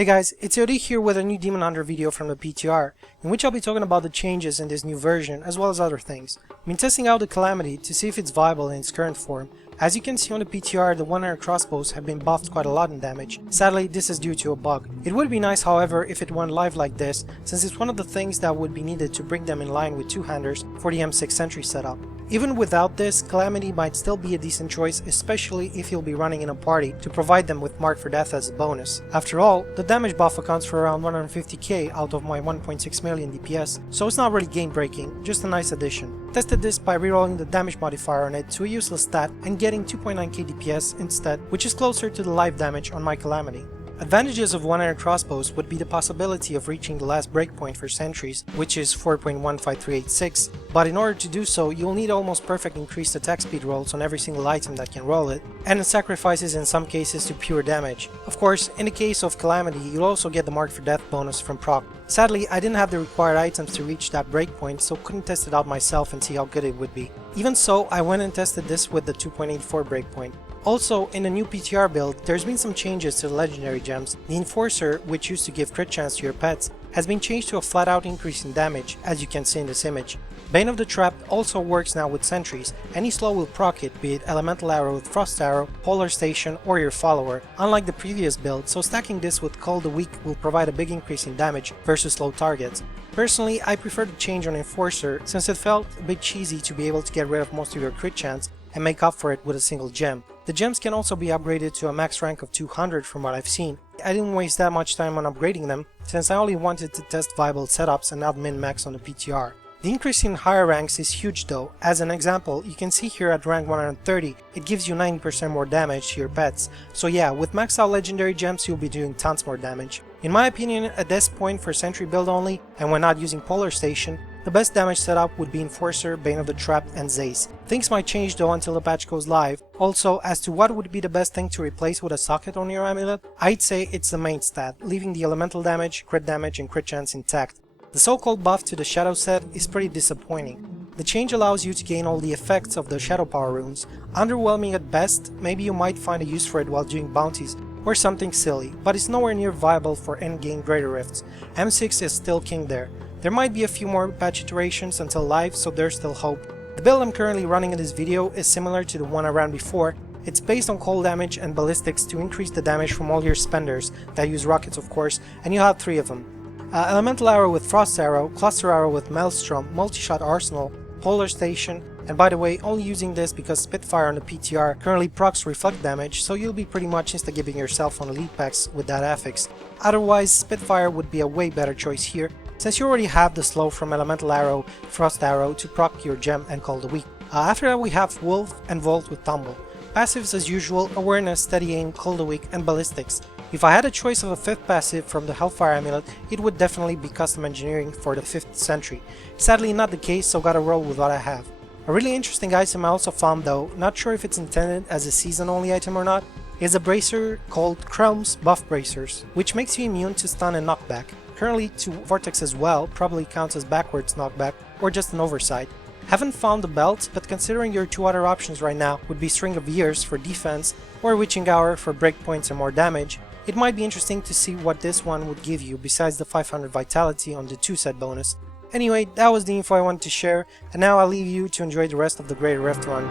Hey guys, it's Yodi here with a new Demon Hunter video from the PTR, in which I'll be talking about the changes in this new version as well as other things. I've been testing out the Calamity to see if it's viable in its current form. As you can see on the PTR, the one-arrow crossbows have been buffed quite a lot in damage. Sadly, this is due to a bug. It would be nice, however, if it went live like this, since it's one of the things that would be needed to bring them in line with two-handers for the M6 Sentry setup. Even without this, Calamity might still be a decent choice, especially if you'll be running in a party to provide them with Mark for Death as a bonus. After all, the damage buff accounts for around 150k out of my 1.6 million DPS, so it's not really game breaking, just a nice addition. Tested this by rerolling the damage modifier on it to a useless stat and getting 2.9k DPS instead, which is closer to the live damage on my Calamity. Advantages of one-arrow crossbows would be the possibility of reaching the last breakpoint for sentries, which is 4.15386, but in order to do so, you'll need almost perfect increased attack speed rolls on every single item that can roll it, and it sacrifices in some cases to pure damage. Of course, in the case of Calamity, you'll also get the Mark for Death bonus from proc. Sadly, I didn't have the required items to reach that breakpoint, so couldn't test it out myself and see how good it would be. Even so, I went and tested this with the 2.84 breakpoint. Also, in the new PTR build, there's been some changes to the legendary gems. The Enforcer, which used to give crit chance to your pets, has been changed to a flat out increase in damage, as you can see in this image. Bane of the Trapped also works now with sentries. Any slow will proc it, be it Elemental Arrow with Frost Arrow, Polar Station, or your follower, unlike the previous build, so stacking this with Call the Weak will provide a big increase in damage versus slow targets. Personally, I prefer the change on Enforcer since it felt a bit cheesy to be able to get rid of most of your crit chance and make up for it with a single gem. The gems can also be upgraded to a max rank of 200 from what I've seen. I didn't waste that much time on upgrading them since I only wanted to test viable setups and not min-max on the PTR. The increase in higher ranks is huge though. As an example, you can see here at rank 130, it gives you 90% more damage to your pets. So yeah, with maxed out legendary gems you'll be doing tons more damage. In my opinion, at this point for sentry build only, and when not using Polar Station, the best damage setup would be Enforcer, Bane of the Trapped, and Zace. Things might change though until the patch goes live. Also, as to what would be the best thing to replace with a socket on your amulet, I'd say it's the main stat, leaving the elemental damage, and crit chance intact. The so-called buff to the Shadow set is pretty disappointing. The change allows you to gain all the effects of the Shadow Power runes. Underwhelming at best, maybe you might find a use for it while doing bounties or something silly, but it's nowhere near viable for endgame Greater Rifts. M6 is still king there. There might be a few more patch iterations until live, so there's still hope. The build I'm currently running in this video is similar to the one I ran before. It's based on cold damage and ballistics to increase the damage from all your spenders, that use rockets of course, and you have 3 of them. Elemental Arrow with Frost Arrow, Cluster Arrow with Maelstrom, Multi-Shot Arsenal, Polar Station, and by the way, only using this because Spitfire on the PTR currently procs reflect damage, so you'll be pretty much insta-giving yourself on elite packs with that affix. Otherwise, Spitfire would be a way better choice here, since you already have the slow from Elemental Arrow, Frost Arrow to proc your gem and Call the Weak. After that we have Wolf and Volt with Tumble. Passives as usual, Awareness, Steady Aim, Call the Weak, and Ballistics. If I had a choice of a 5th passive from the Hellfire Amulet, it would definitely be Custom Engineering for the 5th Sentry. Sadly not the case, so gotta roll with what I have. A really interesting item I also found though, not sure if it's intended as a season only item or not, is a bracer called Krelm's Buff Bracers, which makes you immune to stun and knockback. Currently to Vortex as well, probably counts as backwards knockback or just an oversight. Haven't found the belt, but considering your 2 other options right now would be String of Years for defense or Witching Hour for breakpoints and more damage, it might be interesting to see what this one would give you besides the 500 vitality on the 2 set bonus. Anyway, that was the info I wanted to share, and now I'll leave you to enjoy the rest of the Greater Rift run.